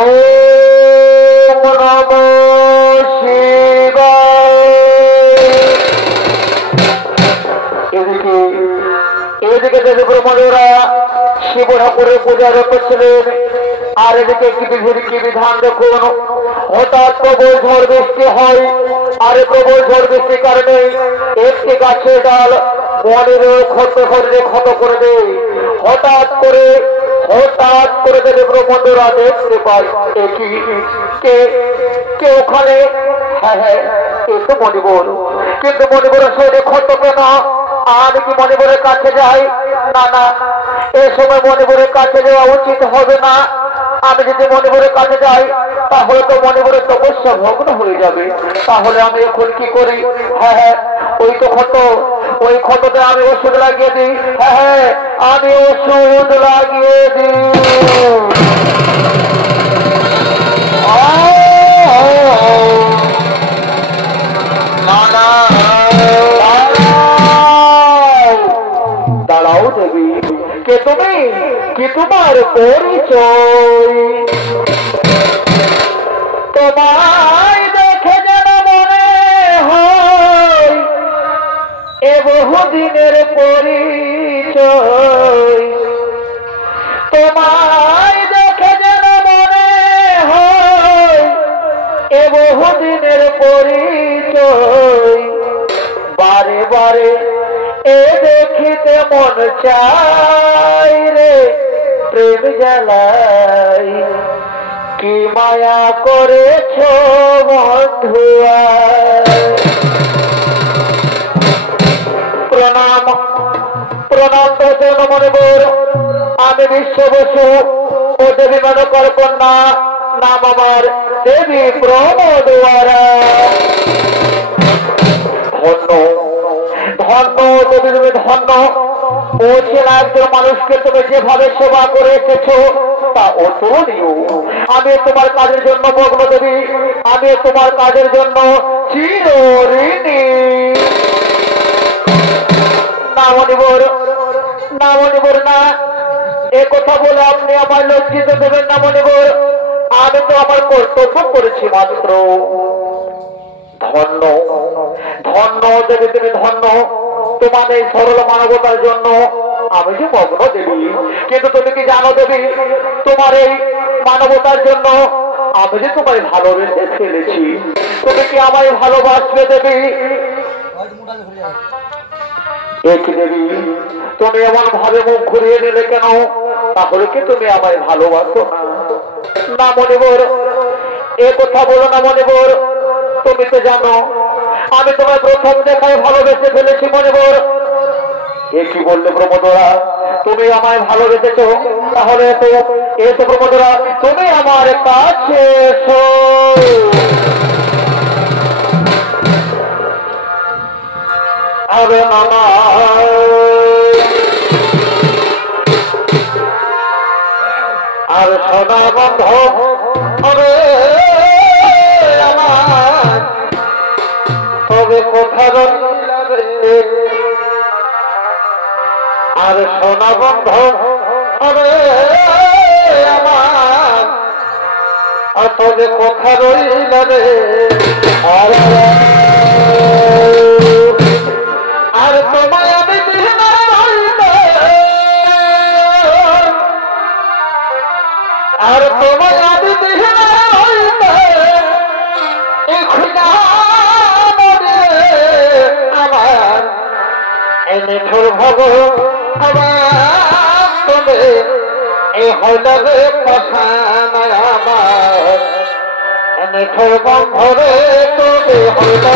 ওম নমঃ শিবায়। এদিকে দেবী ব্রহ্মদেবরা শিব ঠাকুরের পূজা করছিলেন, আর এদিকে কি বিধান দেখুন। হঠাৎ প্রবল ঝড় বৃষ্টি হয়, আর প্রবল ঝড় বৃষ্টির কারণে একটি গাছের ডাল বনের ক্ষত করে দেয়। হঠাৎ করে দেবী ব্রহ্মদেবরা দেখতে পায় কে ওখানে। হ্যাঁ, একটু মণিবর, কিন্তু মণিবরের শরীরে ক্ষত কেন? আমি কি মণিবরের কাছে যাই? না, এই সময় মণিবরের কাছে যাওয়া উচিত হবে না। আমি যদি মণিবরের কাছে যাই তাহলে তো মণিবরের তপস্যা ভগ্ন হয়ে যাবে। তাহলে আমি এখন কি করি? হ্যাঁ, ওই ক্ষততে আমি ওষুধ লাগিয়ে দিই। হ্যাঁ, আমি ওষুধ লাগিয়ে দিই। দাঁড়াও দেবী, কে তুমি? কি তোমার পরিচয়? তোমায় দেখে যেন মনে হয় এ বহুদিনের পরিচয়। তোমায় দেখে যেন মনে হয় এ বহুদিনের পরিচয়। বারে বারে এ দেখিতে মন চাই রে প্রেম জ্বালাই। কি মায়া করেছ বন্ধুয়া। প্রণাম মণিবর, আমি বিশ্ব বসু ও দেবী মানকার কন্যা, নাম আমার দেবী প্রমোদওয়ারা। ধন্য দেবী, তুমি ধন্য। ও ছেলে একজন মানুষকে তুমি যেভাবে সেবা করে এসেছো তা অতুলনীয়। আমি তোমার কাজের জন্য মগ্ন দেবী, আমি তোমার কাজের জন্য চিরঋণী। না মণিবর, না, এ কথা বলে আপনি আমার লজ্জিত দেবেন না মণিবর। আমি তো আমার কর্তব্য করেছি মাত্র। ধন্য দেবী, তুমি ধন্য। তোমার এই সরল মানবতার জন্য আমি যে মগ্ন দেবী। কিন্তু তুমি কি জানো দেবী, তোমার এই মানবতার জন্য আমি যে তোমায় ভালোবেসে ফেলেছি। তুমি কি আমায় ভালোবাসবে দেবী? দেবী, তুমি এমন ভাবে মুখ ঘুরিয়ে নিলে কেন? তাহলে কি তুমি আমায় ভালোবাসো না? মণিবর, এ কথা বলো না মণিবর। তুমি তো জানো আমি তোমায় প্রথম দেখায় ভালোবেসে ফেলেছি মণিবর। এ কি বললে প্রমোদরা? তুমি আমায় ভালোবেসেছ? তাহলে এসো প্রমোদরা, তুমি আমার কাছে এসো। আরে মামা, আর সোনা বন্ধ হবে আমার, তবে কোথা রইলাবে? আর সোনা বন্ধ হবে আমার, তবে কোথা রইলাবে? আর তোমায় আমি বিহীনা রইলে, আর তোমায় আমি বিহীনা রইলে আমার এনে ঠোর ভগ আমার তুমি এই হইলে পাশান আমার এনে ঠোর বন্ধরে তুমি হইলে।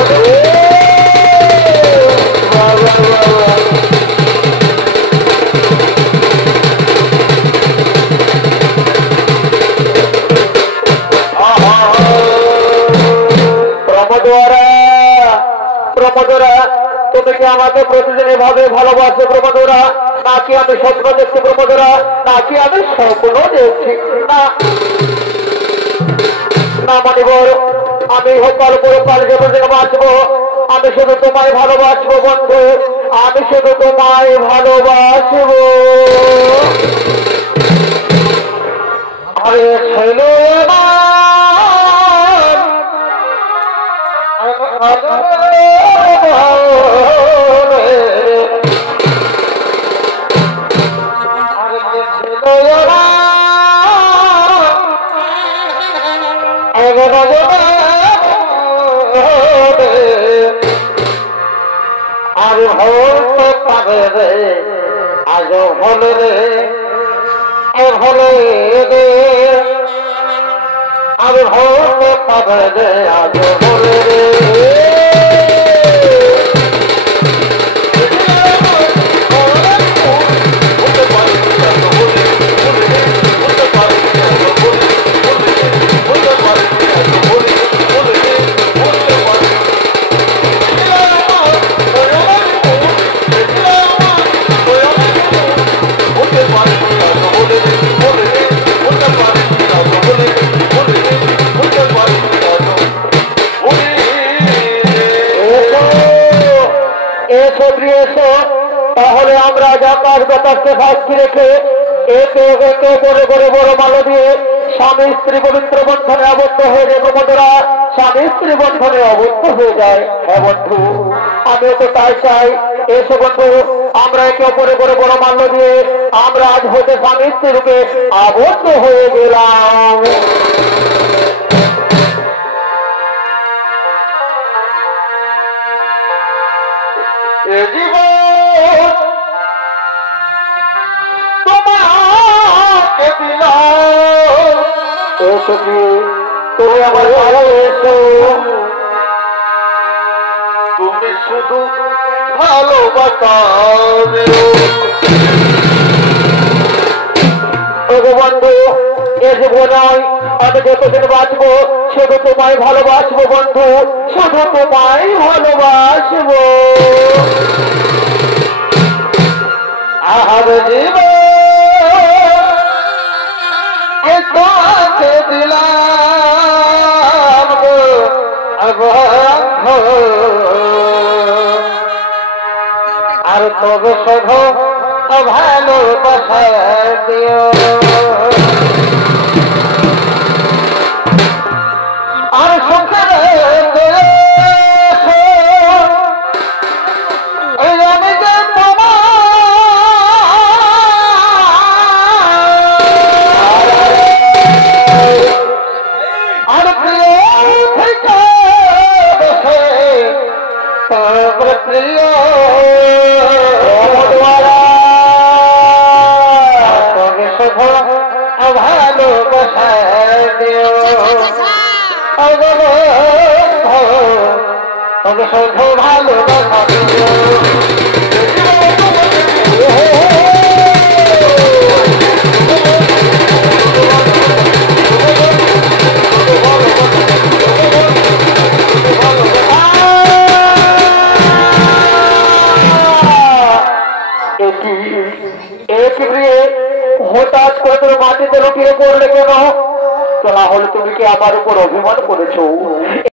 প্রমোদরা, তুমি কি আমাকে প্রতিদিন এভাবে ভালোবাসো প্রমোদরা? নাকি আমি স্বপ্ন দেখছি প্রমোদরা? নাকি আমি স্বপ্ন দেখছি? না মণিবর, আমি হোকাল পরকাল জীবনে বাঁচবো, আমি শুধু তোমায় ভালোবাসবো বন্ধু, আমি শুধু তোমায় ভালোবাসবো। আরে ছেলে আর হতে পারে রে আজ হলে রে হলে রে আর হতে পারে রে আজ হলে রে তাহলে আমরা আকাশ বাতাসকে সাক্ষী রেখে একে একে করে করে বড় মালা দিয়ে স্বামী স্ত্রী পবিত্র বন্ধনে আবদ্ধ হয়ে যায়। বন্ধুরা স্বামী স্ত্রী বন্ধনে আবদ্ধ হয়ে যায়। হ্যাঁ বন্ধু, আমিও তো তাই চাই। এসো বন্ধু, আমরা একে অপরে করে বড় মাল্য দিয়ে আমরা আজ হতে স্বামী স্ত্রী রূপে আবদ্ধ হয়ে গেলাম। তুমি আমার এসো, তুমি শুধু ভালোবাসা বন্ধু। এ জীবনায় আমি যতদিন বাঁচবো শুধু তোমায় ভালোবাসবো বন্ধু, শুধু তোমায় ভালোবাসবো। আহার জীবন তোমাকে দিলাম আর তবে শুধু ভালোবাসা দিও। আর সুখের আমি যে শুধু ভালোবাসা হঠাৎ করে তোর মাটিতে লুকিয়ে পড়লে কেন? না হলে তুমি কি আমার উপর অভিমান করেছো?